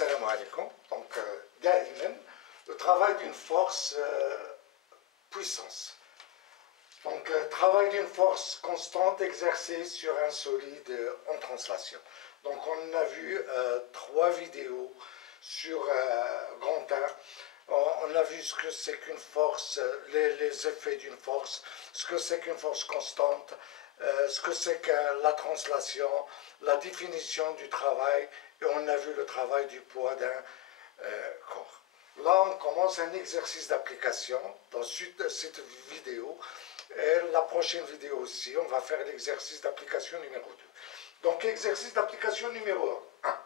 Salam alaikum. Donc, دائما, le travail d'une force puissance. Donc, travail d'une force constante exercée sur un solide en translation. Donc, on a vu 3 vidéos sur Grand 1. On a vu ce que c'est qu'une force, les effets d'une force, ce que c'est qu'une force constante, ce que c'est que la translation, la définition du travail, et on a vu le travail du poids d'un corps. Là, on commence un exercice d'application dans cette vidéo, et la prochaine vidéo aussi, on va faire l'exercice d'application numéro 2. Donc, exercice d'application numéro 1.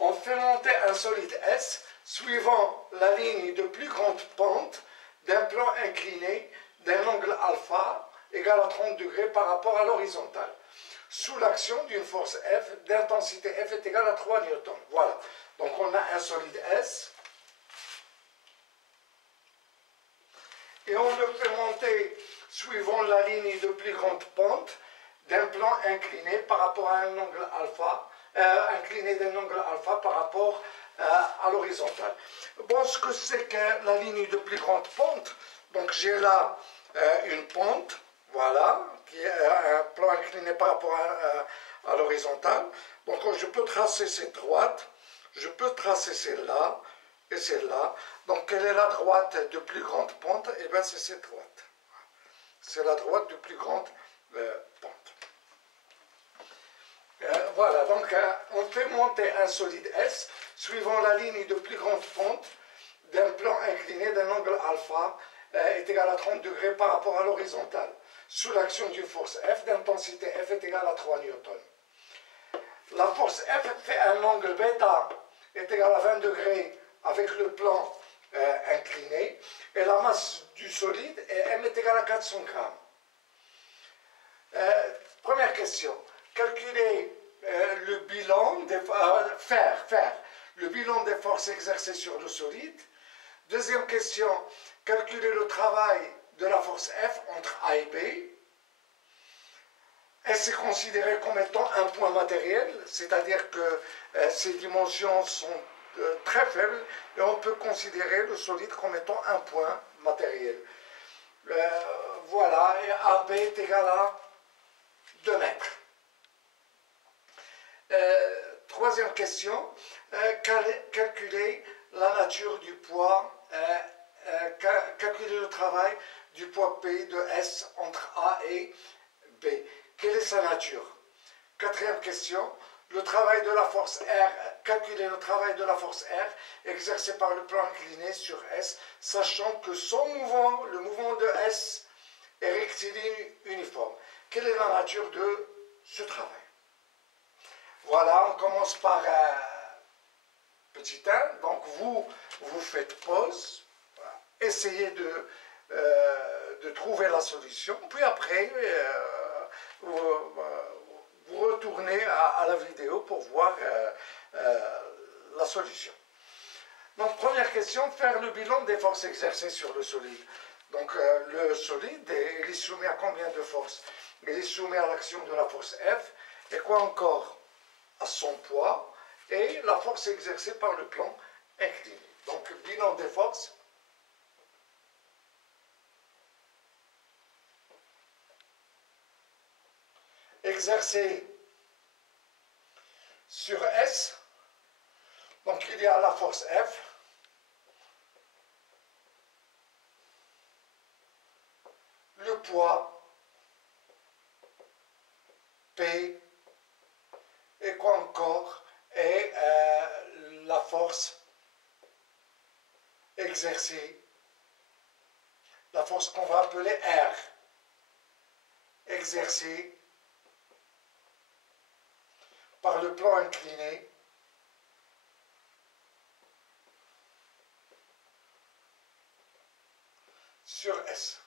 On fait monter un solide S suivant la ligne de plus grande pente d'un plan incliné d'un angle alpha égal à 30 degrés par rapport à l'horizontale, sous l'action d'une force F d'intensité F est égale à 3 newtons. Voilà. Donc on a un solide S et on le fait monter suivant la ligne de plus grande pente d'un plan incliné par rapport à un angle alpha, incliné d'un angle alpha par rapport à l'horizontale. Bon, ce que c'est que la ligne de plus grande pente, donc j'ai là une pente, voilà, qui est un plan incliné par rapport à l'horizontale. Donc je peux tracer cette droite, je peux tracer celle-là et celle-là. Donc quelle est la droite de plus grande pente? Eh bien c'est cette droite. C'est la droite de plus grande pente. Voilà, donc on fait monter un solide S suivant la ligne de plus grande pente d'un plan incliné d'un angle alpha est égal à 30 degrés par rapport à l'horizontale, sous l'action d'une force F d'intensité F est égale à 3 newtons. La force F fait un angle bêta est égal à 20 degrés avec le plan incliné et la masse du solide M est égale à 400 grammes. Première question. Calculer le bilan des le bilan des forces exercées sur le solide. Deuxième question, calculer le travail de la force F entre A et B. Est-ce considéré comme étant un point matériel, c'est-à-dire que ces dimensions sont très faibles et on peut considérer le solide comme étant un point matériel. Voilà, et AB est égal à 2 mètres. Troisième question, calculer la nature du poids, calculer le travail du poids P de S entre A et B. Quelle est sa nature? Quatrième question, le travail de la force R, calculer le travail de la force R exercé par le plan incliné sur S, sachant que son mouvement, le mouvement de S, est rectiligne uniforme. Quelle est la nature de ce travail? Voilà, on commence par petit 1. Donc vous faites pause, voilà. Essayez de trouver la solution, puis après vous retournez à la vidéo pour voir la solution. Donc première question, faire le bilan des forces exercées sur le solide. Donc le solide, il est soumis à combien de forces? Il est soumis à l'action de la force F, et quoi encore? À son poids, et la force exercée par le plan incliné. Donc bilan des forces. Exercée sur S, donc il y a la force F, le poids P, et quoi encore? Et la force exercée, la force qu'on va appeler R, exercée par le plan incliné sur S.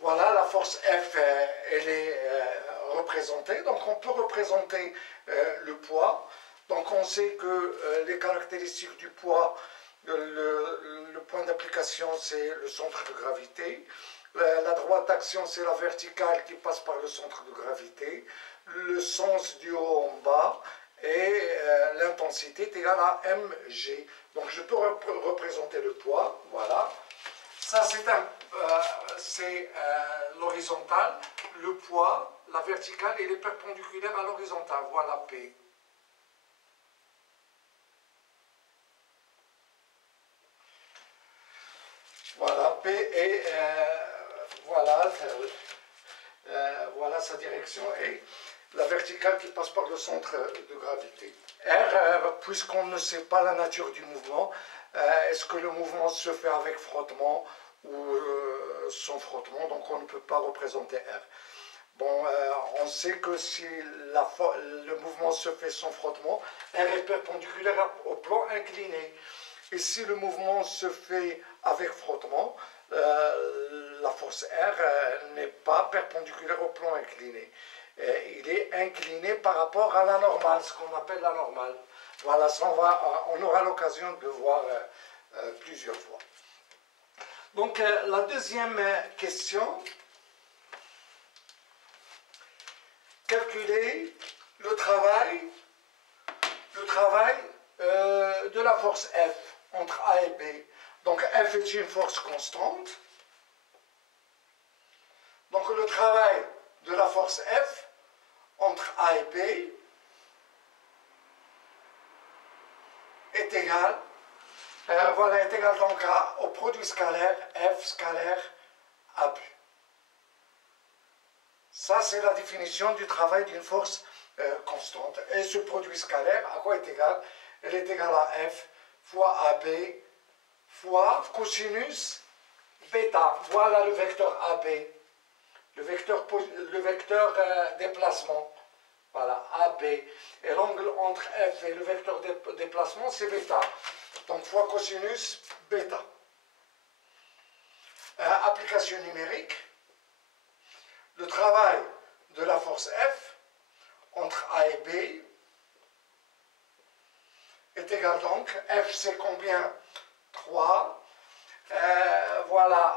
Voilà, la force F, elle est représentée. Donc on peut représenter le poids. Donc on sait que les caractéristiques du poids, le point d'application c'est le centre de gravité. La droite d'action c'est la verticale qui passe par le centre de gravité. Le sens du haut en bas et l'intensité est égale à mg. Donc je peux représenter le poids, voilà. Ça c'est l'horizontal, le poids, la verticale, il est perpendiculaire à l'horizontale, voilà P. Voilà P et voilà, voilà sa direction et la verticale qui passe par le centre de gravité. R, puisqu'on ne sait pas la nature du mouvement, est-ce que le mouvement se fait avec frottement ou sans frottement, donc on ne peut pas représenter R. Bon, on sait que si le mouvement se fait sans frottement, R est perpendiculaire au plan incliné. Et si le mouvement se fait avec frottement, la force R n'est pas perpendiculaire au plan incliné. Il est incliné par rapport à la normale, ce qu'on appelle la normale. Voilà, ça on aura l'occasion de voir plusieurs fois. Donc la deuxième question, calculer le travail de la force F entre A et B. Donc F est une force constante. Donc le travail de la force F entre A et B est égal, est égal donc au produit scalaire F scalaire AB. Ça, c'est la définition du travail d'une force constante. Et ce produit scalaire, à quoi est égal? Elle est égale à F fois AB fois cosinus bêta. Voilà le vecteur AB, le vecteur déplacement. Voilà, AB. Et l'angle entre F et le vecteur déplacement, c'est bêta. Donc, fois cosinus bêta. Application numérique. Le travail de la force F entre A et B est égal donc, F c'est combien? 3. Voilà,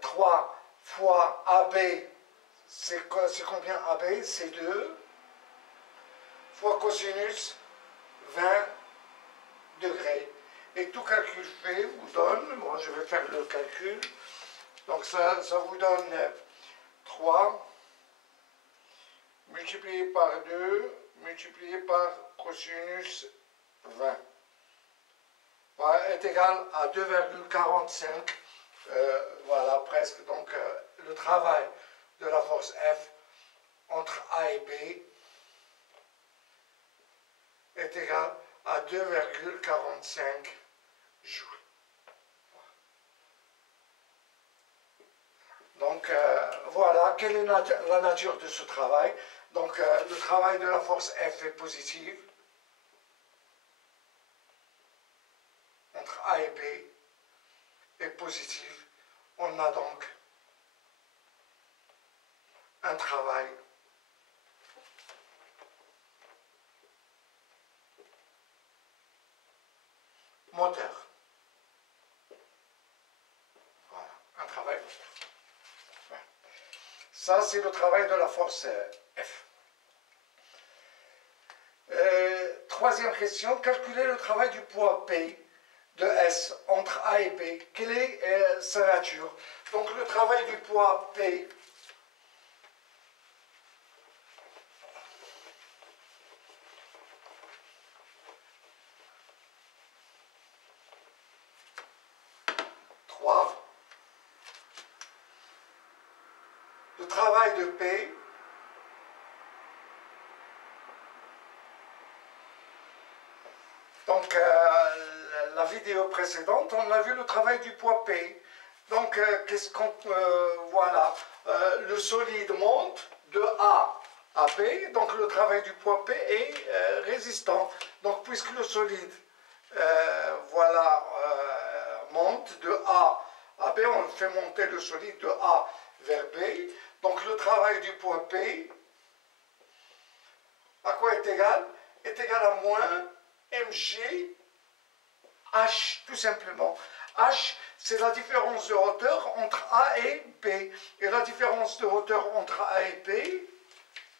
3 fois AB, c'est combien AB? C'est 2. Fois cosinus 20 degrés. Et tout calcul fait vous donne, bon je vais faire le calcul, donc ça vous donne 3 multiplié par 2 multiplié par cosinus 20 est égal à 2,45, voilà presque. Donc le travail de la force F entre A et B est égal à 2,45 joules. Donc voilà, quelle est la nature de ce travail. Donc le travail de la force F est positif entre A et B est positif. On a donc un travail moteur. Voilà, un travail moteur. Voilà. Ça, c'est le travail de la force F. Troisième question, calculer le travail du poids P de S entre A et B. Quelle est sa nature? Donc le travail du poids P le travail de P donc la vidéo précédente on a vu le travail du poids P. Donc qu'est-ce qu'on voilà, le solide monte de A à B, donc le travail du poids P est résistant. Donc puisque le solide voilà, monte de A à B, on fait monter le solide de A vers B. Donc le travail du poids P, à quoi est égal? Est égal à moins mg h, tout simplement. H, c'est la différence de hauteur entre A et B. Et la différence de hauteur entre A et B,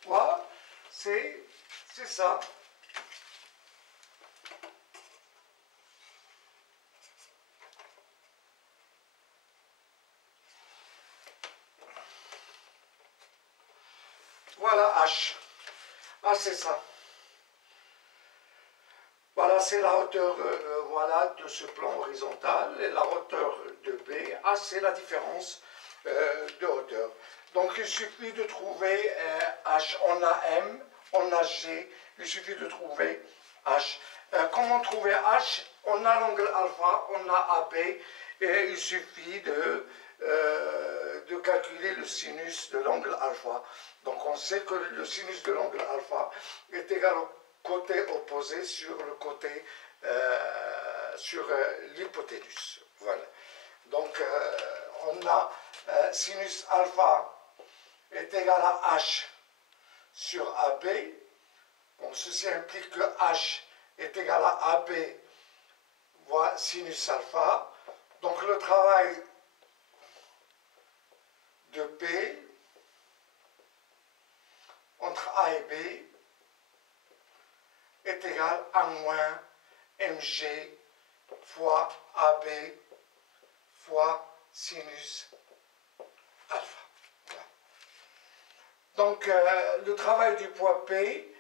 voilà, c'est C'est ça. Voilà H. Ah, c'est ça. Voilà, c'est la hauteur voilà, de ce plan horizontal. Et la hauteur de B, A, c'est la différence de hauteur. Donc, il suffit de trouver H. On a M, on a G. Il suffit de trouver H. Comment trouver H? On a l'angle alpha, on a AB. Et il suffit de calculer le sinus de l'angle alpha. Donc, on sait que le sinus de l'angle alpha est égal au côté opposé sur le côté sur l'hypoténuse. Voilà. Donc on a sinus alpha est égal à H sur AB. Bon, ceci implique que H est égal à AB fois sinus alpha. Donc le travail de P entre A et B est égal à moins mg fois AB fois sinus alpha. Voilà. Donc, le travail du poids P,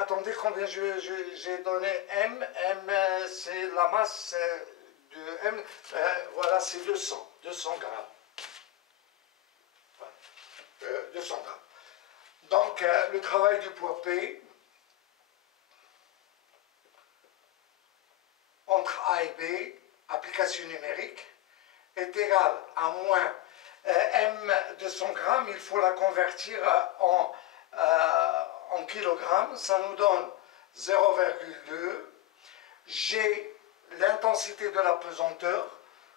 attendez combien j'ai donné M. M, c'est la masse de M, voilà, c'est 200 grammes. Voilà. 200 grammes. Donc, le travail du poids P, entre A et B, application numérique, est égal à moins M de 100 grammes, il faut la convertir en kilogrammes, ça nous donne 0,2. G, l'intensité de la pesanteur,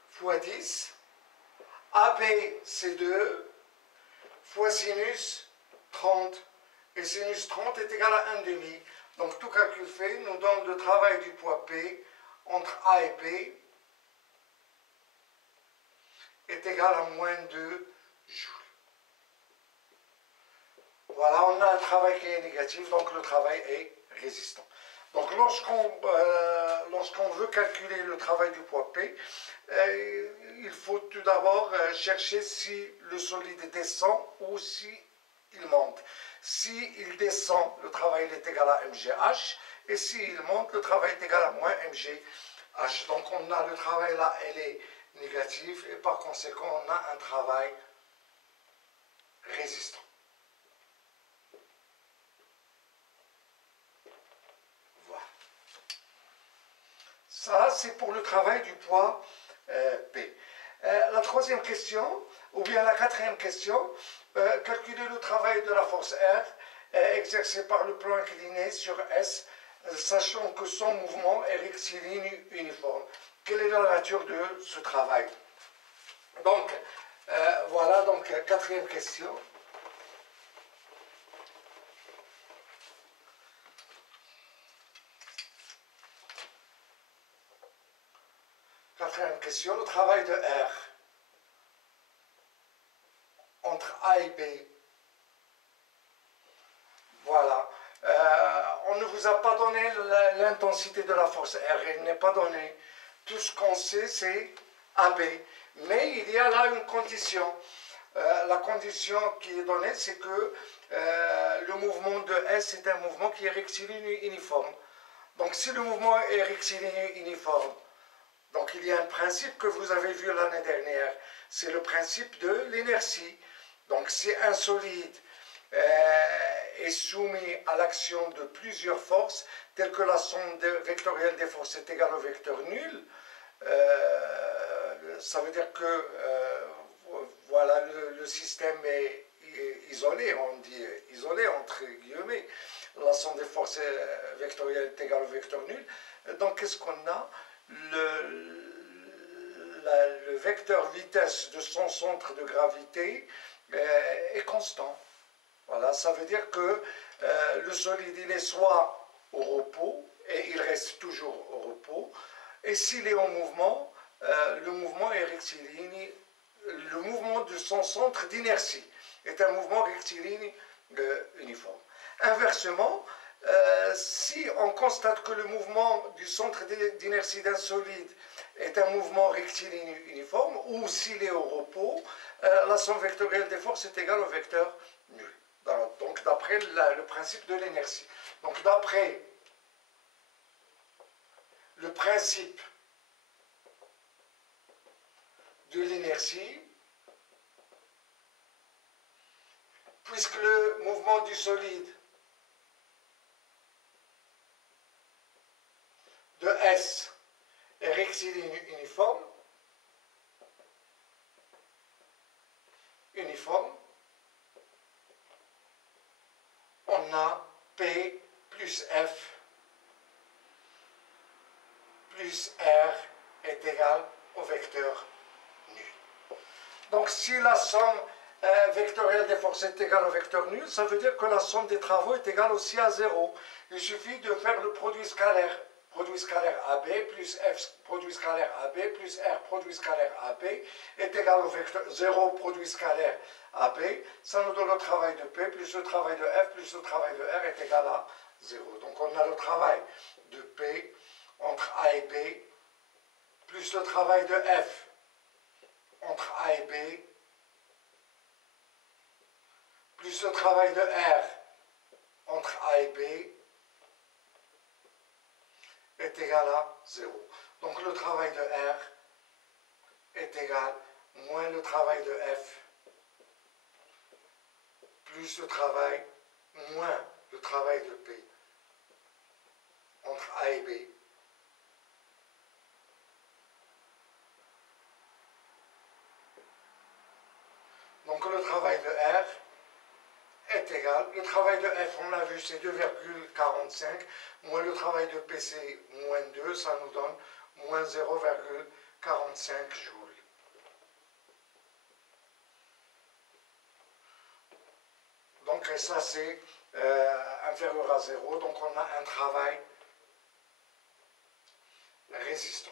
fois 10. AB, c'est 2, fois sinus, 30. Et sinus 30 est égal à 1,5. Donc tout calcul fait nous donne le travail du poids P entre A et B est égal à moins 2 joules. Voilà, on a un travail qui est négatif, donc le travail est résistant. Donc lorsqu'on veut calculer le travail du poids P, il faut tout d'abord chercher si le solide descend ou si il monte. S'il descend, le travail est égal à mgh, et s'il monte, le travail est égal à moins mgh. Donc on a le travail là, elle est négative, et par conséquent, on a un travail résistant. Voilà. Ça, c'est pour le travail du poids P. La troisième question, ou bien la quatrième question, calculer le travail de la force R exercée par le plan incliné sur S, sachant que son mouvement est rectiligne uniforme. Quelle est la nature de ce travail? Donc, voilà, donc, quatrième question. Quatrième question, le travail de R entre A et B. Voilà. On ne vous a pas donné l'intensité de la force R, elle n'est pas donnée. Tout ce qu'on sait, c'est AB. Mais il y a là une condition. La condition qui est donnée, c'est que le mouvement de S est un mouvement qui est rectiligne uniforme. Donc si le mouvement est rectiligne uniforme, donc il y a un principe que vous avez vu l'année dernière, c'est le principe de l'inertie. Donc si un solide est soumis à l'action de plusieurs forces, telles que la somme vectorielle des forces est égale au vecteur nul, ça veut dire que voilà, le système est isolé, on dit isolé entre guillemets, la somme des forces vectorielles est égale au vecteur nul. Donc qu'est-ce qu'on a? Le vecteur vitesse de son centre de gravité est constant. Voilà, ça veut dire que le solide, il est soit au repos, et il reste toujours au repos, et s'il est en mouvement, le mouvement est rectiligne, le mouvement de son centre d'inertie est un mouvement rectiligne uniforme. Inversement, Si on constate que le mouvement du centre d'inertie d'un solide est un mouvement rectiligne uniforme, ou s'il est au repos, la somme vectorielle des forces est égale au vecteur nul. Donc d'après le principe de l'inertie. Donc d'après le principe de l'inertie, puisque le mouvement du solide de S est rectiligne uniforme, on a P plus F plus R est égal au vecteur nul. Donc si la somme vectorielle des forces est égale au vecteur nul, ça veut dire que la somme des travaux est égale aussi à 0. Il suffit de faire le produit scalaire AB plus F produit scalaire AB plus R produit scalaire AB est égal au vecteur 0 produit scalaire AB. Ça nous donne le travail de P plus le travail de F plus le travail de R est égal à 0. Donc on a le travail de P entre A et B plus le travail de F entre A et B plus le travail de R entre A et B est égal à 0. Donc le travail de R est égal moins le travail de F plus le travail moins le travail de P entre A et B. Donc le travail de R est égal, le travail de F, on l'a vu, c'est 2,45, moins le travail de P, c'est moins 2, ça nous donne moins 0,45 joules. Donc ça, c'est inférieur à 0, donc on a un travail résistant.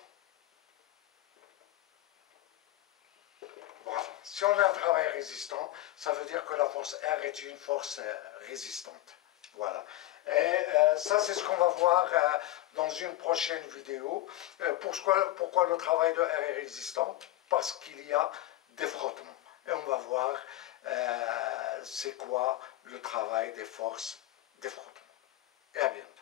Voilà. Si on a un travail résistant, ça veut dire que la force R est une force résistante. Voilà. Et ça, c'est ce qu'on va voir dans une prochaine vidéo. Pourquoi le travail de R est résistant? Parce qu'il y a des frottements. Et on va voir c'est quoi le travail des forces des frottements. Et à bientôt.